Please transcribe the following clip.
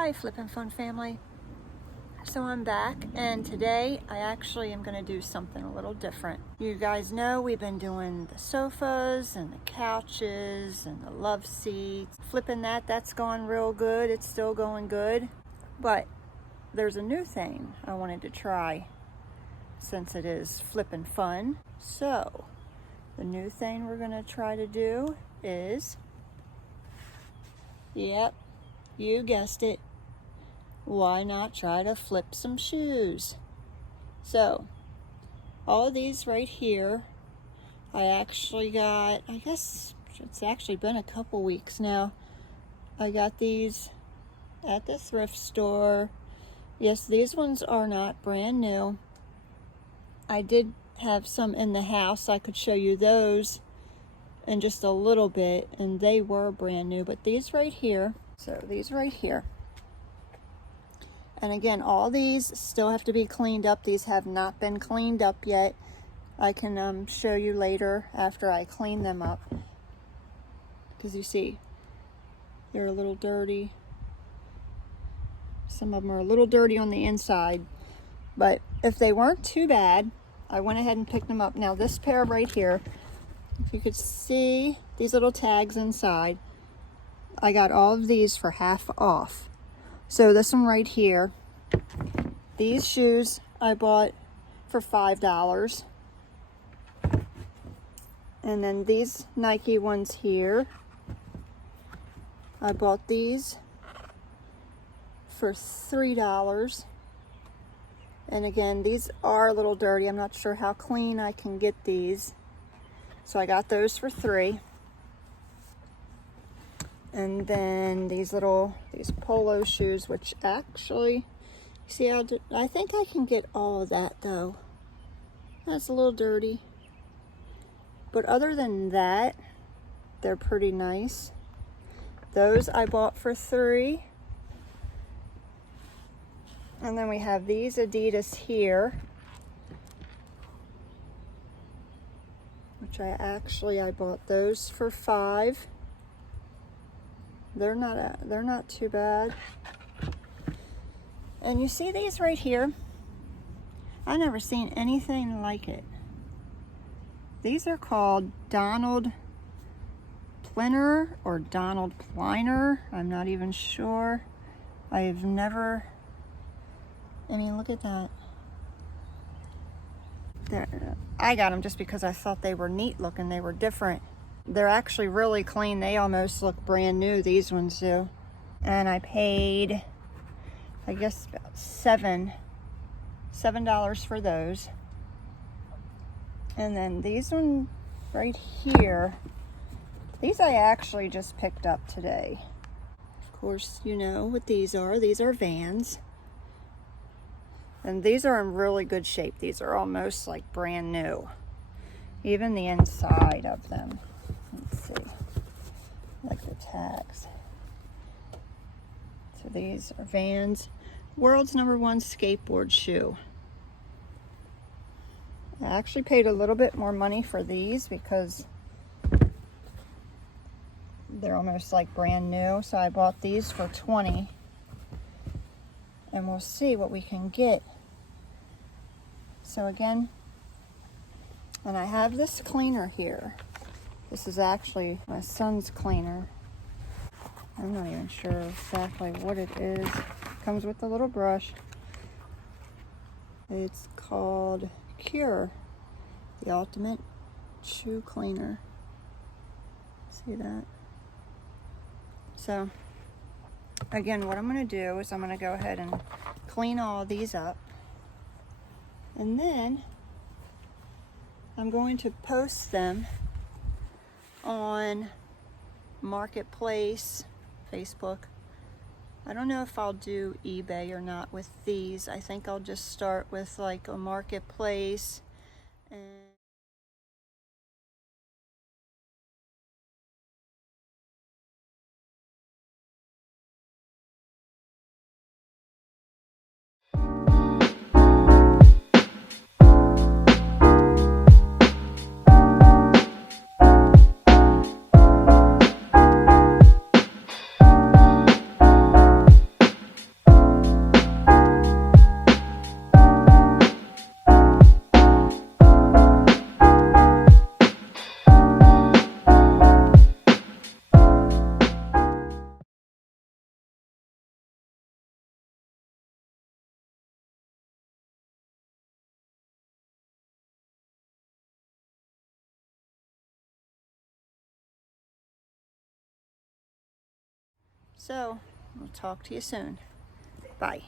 Hi Flippin' Fun family. So I'm back, and today I actually am going to do something a little different. You guys know we've been doing the sofas and the couches and the love seats. Flipping that's going real good. It's still going good. But there's a new thing I wanted to try since it is Flippin' Fun. So the new thing we're going to try to do is, yep, you guessed it, why not try to flip some shoes? So all of these right here, I actually got, I guess it's actually been a couple weeks now. I got these at the thrift store. Yes, these ones are not brand new. I did have some in the house. I could show you those in just a little bit, and they were brand new. But these right here, so these right here, and again, all these still have to be cleaned up. These have not been cleaned up yet. I can show you later after I clean them up. Because you see, they're a little dirty. Some of them are a little dirty on the inside. But if they weren't too bad, I went ahead and picked them up. Now this pair right here, if you could see these little tags inside, I got all of these for half off. So this one right here, these shoes I bought for $5. And then these Nike ones here, I bought these for $3. And again, these are a little dirty. I'm not sure how clean I can get these. So I got those for $3. And then these polo shoes, which actually, see how I think I can get all of that though. That's a little dirty. But other than that, they're pretty nice. Those I bought for $3. And then we have these Adidas here, which I bought those for $5. They're not too bad. And you see these right here? I've never seen anything like it. These are called Donald Pliner or Donald Pliner. I'm not even sure. I've never, look at that. I got them just because I thought they were neat looking. They were different. They're actually really clean. They almost look brand new, these ones do. And I paid, I guess, about $7 for those. And then these ones right here, these I actually just picked up today. Of course, you know what these are. These are Vans. And these are in really good shape. These are almost like brand new. Even the inside of them. Let's see. Like the tags. So these are Vans. World's #1 skateboard shoe. I actually paid a little bit more money for these because they're almost like brand new. So I bought these for $20. And we'll see what we can get. So again, and I have this cleaner here. This is actually my son's cleaner. I'm not even sure exactly what it is. It comes with a little brush. It's called Cure, the Ultimate Shoe Cleaner. See that? So, again, what I'm going to do is I'm going to go ahead and clean all of these up. And then I'm going to post them on Marketplace, Facebook. I don't know if I'll do eBay or not with these. I think I'll just start with like a Marketplace. And So, we'll talk to you soon. Bye.